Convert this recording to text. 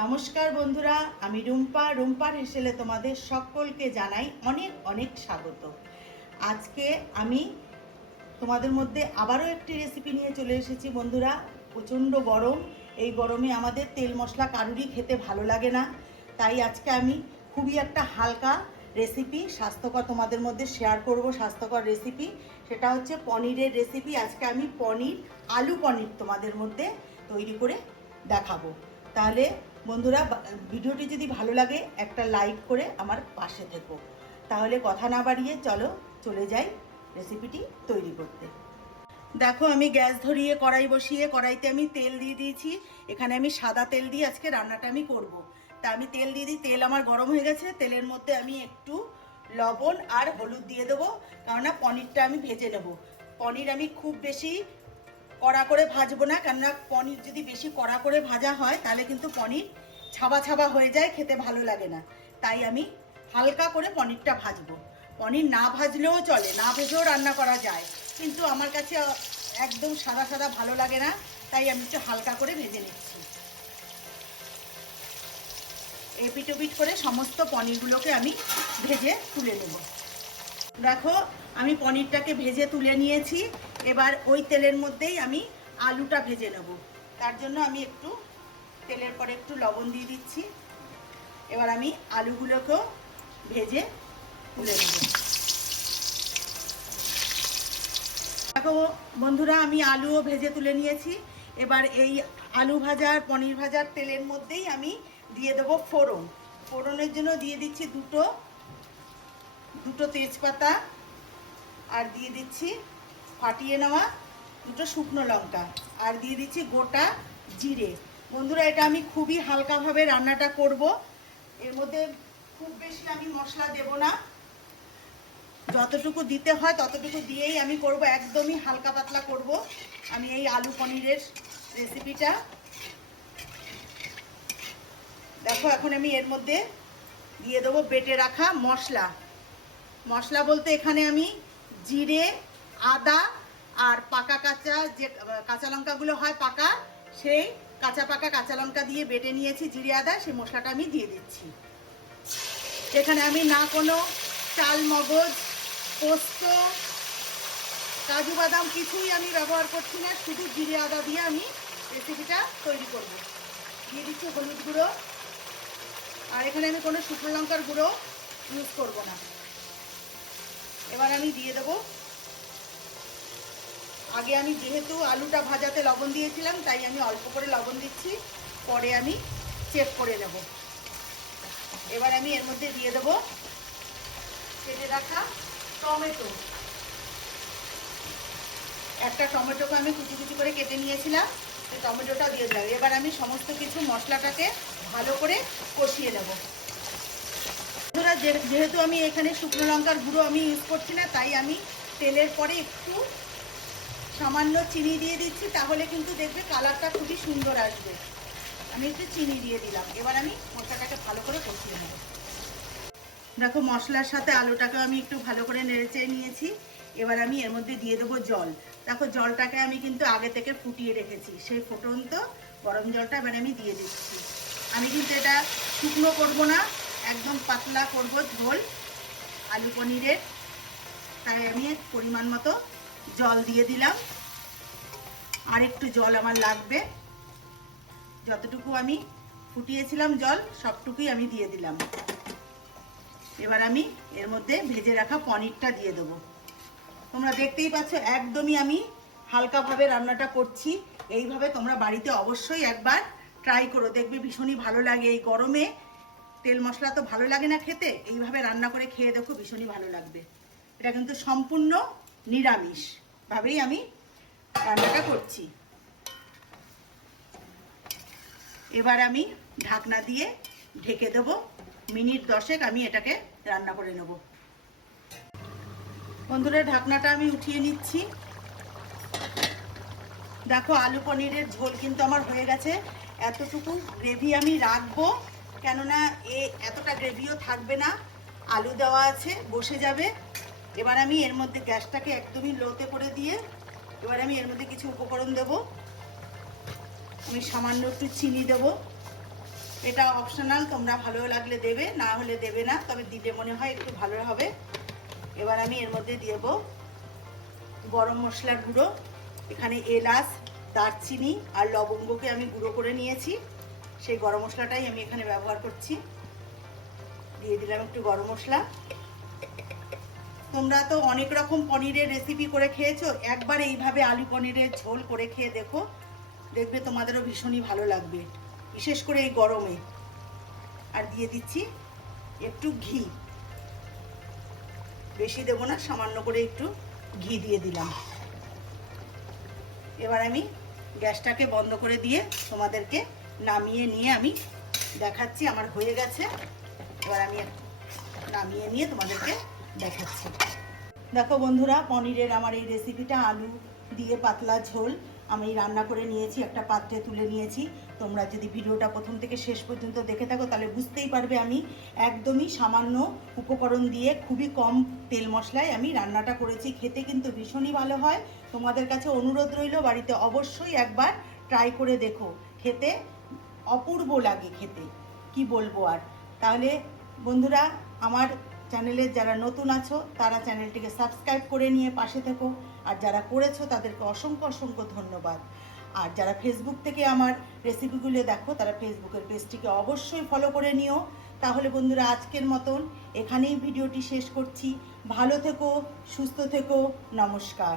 নমস্কার বন্ধুরা, আমি রুম্পার হেসেলে তোমাদের সকলকে জানাই অনেক অনেক স্বাগত। আজকে আমি তোমাদের মধ্যে আবারও একটি রেসিপি নিয়ে চলে এসেছি বন্ধুরা। প্রচণ্ড গরম, এই গরমে আমাদের তেল মশলা কারুরই খেতে ভালো লাগে না। তাই আজকে আমি খুবই একটা হালকা রেসিপি স্বাস্থ্যকর তোমাদের মধ্যে শেয়ার করব। স্বাস্থ্যকর রেসিপি, সেটা হচ্ছে পনিরের রেসিপি। আজকে আমি আলু পনির তোমাদের মধ্যে তৈরি করে দেখাবো। তাহলে বন্ধুরা, ভিডিওটি যদি ভালো লাগে একটা লাইক করে আমার পাশে থেকো। তাহলে কথা না বাড়িয়ে চলে যাই রেসিপিটি তৈরি করতে। দেখো, আমি গ্যাস ধরিয়ে কড়াই বসিয়ে কড়াইতে আমি তেল দিয়ে দিয়েছি। এখানে আমি সাদা তেল দিয়ে আজকে রান্নাটা আমি করব। তা আমি তেল দিয়ে দিই। তেল আমার গরম হয়ে গেছে। তেলের মধ্যে আমি একটু লবণ আর হলুদ দিয়ে দেবো, কেননা পনিরটা আমি ভেজে নেব। পনির আমি খুব বেশি কড়া করে ভাজবো না, কেননা পনির যদি বেশি কড়া করে ভাজা হয় তাহলে কিন্তু পনির ছাবা ছাবা হয়ে যায়, খেতে ভালো লাগে না। তাই আমি হালকা করে পনিরটা ভাজবো। পনির না ভাজলেও চলে, না ভেজেও রান্না করা যায়, কিন্তু আমার কাছে একদম সাদা সাদা ভালো লাগে না। তাই আমি একটু হালকা করে ভেজে নিচ্ছি। এপিট ওপিট করে সমস্ত পনিরগুলোকে আমি ভেজে তুলে নেব। দেখো, আমি পনিরটাকে ভেজে তুলে নিয়েছি। এবার ওই তেলের মধ্যেই আমি আলুটা ভেজে নেব। তার জন্য আমি একটু তেলের পরে একটু লবণ দিয়ে দিচ্ছি। এবার আমি আলুগুলোকেও ভেজে তুলে নেব। দেখো বন্ধুরা, আমি আলুও ভেজে তুলে নিয়েছি। এবার এই আলু ভাজার পনির ভাজার তেলের মধ্যেই আমি দিয়ে দেবো ফোড়ন। ফোড়নের জন্য দিয়ে দিচ্ছি দুটো তেজপাতা, আর দিয়ে দিচ্ছি ফাটিয়ে নেওয়া দুটো শুকনো লঙ্কা, আর দিয়ে দিচ্ছি গোটা জিরে। বন্ধুরা, এটা আমি খুবই হালকাভাবে রান্নাটা করব। এর মধ্যে খুব বেশি আমি মশলা দেব না, যতটুকু দিতে হয় ততটুকু দিয়েই আমি করব। একদমই হালকা পাতলা করব আমি এই আলু পনিরের রেসিপিটা। দেখো, এখন আমি এর মধ্যে দিয়ে দেবো বেটে রাখা মশলা বলতে এখানে আমি জিরে, আদা আর পাকা যে কাঁচা লঙ্কাগুলো হয় পাকা, সেই পাকা কাঁচা লঙ্কা দিয়ে বেটে নিয়েছি। জিরে আদা সেই মশলাটা আমি দিয়ে দিচ্ছি। এখানে আমি না কোনো চাল মগজ, পোস্ত, কাজু বাদাম কিছুই আমি ব্যবহার করছি না, শুধু জিরে আদা দিয়ে আমি রেসিপিটা তৈরি করব। দিয়ে দিচ্ছি হলুদ গুঁড়ো, আর এখানে আমি কোনো শুকনো লঙ্কার গুঁড়ো ইউজ করব না। এবার আমি দিয়ে দেবো, আগে আমি যেহেতু আলুটা ভাজাতে লবণ দিয়েছিলাম তাই আমি অল্প করে লবণ দিচ্ছি, পরে আমি চেক করে নেব। এবার আমি এর মধ্যে দিয়ে দেবো কেটে রাখা টমেটো। একটা টমেটোকে আমি কুচি কুচি করে কেটে নিয়েছিলাম, সেই টমেটোটা দিয়ে দিলাম। এবার আমি সমস্ত কিছু মশলাটাকে ভালো করে কষিয়ে নেব। বন্ধুরা, যেহেতু আমি এখানে শুকনো লঙ্কার গুঁড়ো আমি ইউজ করছি না, তাই আমি তেলের পরে একটু সামান্য চিনি দিয়ে দিচ্ছি, তাহলে কিন্তু দেখবে কালারটা খুবই সুন্দর আসবে। আমি একটু চিনি দিয়ে দিলাম। এবার আমি মশলাটাকে ভালো করে কষিয়ে নেব। দেখো, মশলার সাথে আলুটাকে আমি একটু ভালো করে নেড়েচেড়ে নিয়েছি। এবার আমি এর মধ্যে দিয়ে দেবো জল। দেখো, জলটাকে আমি কিন্তু আগে থেকে ফুটিয়ে রেখেছি, সেই ফুটন্ত গরম জলটা এবার আমি দিয়ে দিচ্ছি। আমি কিন্তু এটা শুকনো করব না, একদম পাতলা করব ঝোল আলু পনিরের। তাই আমি পরিমাণ মতো জল দিয়ে দিলাম। আর একটু জল আমার লাগবে, যতটুকু আমি ফুটিয়েছিলাম জল সবটুকুই আমি দিয়ে দিলাম। এবার আমি এর মধ্যে ভেজে রাখা পনিরটা দিয়ে দেবো। তোমরা দেখতেই পাচ্ছ, একদমই আমি হালকাভাবে রান্নাটা করছি। এইভাবে তোমরা বাড়িতে অবশ্যই একবার ট্রাই করো, দেখবে ভীষণই ভালো লাগে। এই গরমে তেল মশলা তো ভালো লাগে না খেতে, এইভাবে রান্না করে খেয়ে দেখো, ভীষণই ভালো লাগবে। এটা কিন্তু সম্পূর্ণ নিরামিষভাবেই আমি রান্নাটা করছি। এবার আমি ঢাকনা দিয়ে ঢেকে দেব। মিনিট 10 আমি এটাকে রান্না করে নেব। বন্ধুরা, ঢাকনাটা আমি উঠিয়ে নিচ্ছি। দেখো, আলু পনিরের ঝোল কিন্তু আমার হয়ে গেছে। এতটুকু গ্রেভি আমি রাখবো, কেননা এতটা গ্রেভিও থাকবে না, আলু দেওয়া আছে, বসে যাবে। এবার আমি এর মধ্যে গ্যাসটাকে একদমই লোতে করে দিয়ে এবার আমি এর মধ্যে কিছু উপকরণ দেব। আমি সামান্য একটু চিনি দেব, এটা অপশনাল, তোমরা ভালো লাগলে দেবে, না হলে দেবে না, তবে দিলে মনে হয় একটু ভালো হবে। এবার আমি এর মধ্যে দেব গরম মশলার গুঁড়ো। এখানে এলাচ, দারচিনি আর লবঙ্গকে আমি গুঁড়ো করে নিয়েছি, সেই গরম মশলাটাই আমি এখানে ব্যবহার করছি। দিয়ে দিলাম একটু গরম মশলা। তোমরা তো অনেক রকম পনিরের রেসিপি করে খেয়েছো, একবার এইভাবে আলু পনিরের ঝোল করে খেয়ে দেখো, দেখবে তোমাদেরও ভীষণই ভালো লাগবে, বিশেষ করে এই গরমে। আর দিয়ে দিচ্ছি একটু ঘি, বেশি দেবো না, সামান্য করে একটু ঘি দিয়ে দিলাম। এবার আমি গ্যাসটাকে বন্ধ করে দিয়ে তোমাদেরকে নামিয়ে নিয়ে আমি দেখাচ্ছি। আমার হয়ে গেছে, এবার আমি নামিয়ে নিয়ে তোমাদেরকে দেখাচ্ছি। দেখো বন্ধুরা, পনিরের আমার এই রেসিপিটা আলু দিয়ে পাতলা ঝোল আমি রান্না করে নিয়েছি, একটা পাত্রে তুলে নিয়েছি। তোমরা যদি ভিডিওটা প্রথম থেকে শেষ পর্যন্ত দেখে থাকো তাহলে বুঝতেই পারবে আমি একদমই সামান্য উপকরণ দিয়ে খুবই কম তেল মশলায় আমি রান্নাটা করেছি। খেতে কিন্তু ভীষণই ভালো হয়। তোমাদের কাছে অনুরোধ রইল, বাড়িতে অবশ্যই একবার ট্রাই করে দেখো, খেতে অপূর্ব লাগে খেতে, কি বলবো আর। তাহলে বন্ধুরা, আমার চ্যানেলে যারা নতুন আছো তারা চ্যানেলটিকে সাবস্ক্রাইব করে নিয়ে পাশে থেকো, আর যারা করেছো তাদেরকে অসংখ্য অসংখ্য ধন্যবাদ। আর যারা ফেসবুক থেকে আমার রেসিপিগুলো দেখো তারা ফেসবুকের পেজটিকে অবশ্যই ফলো করে নিও। তাহলে বন্ধুরা, আজকের মতন এখানেই ভিডিওটি শেষ করছি। ভালো থেকো, সুস্থ থেকো, নমস্কার।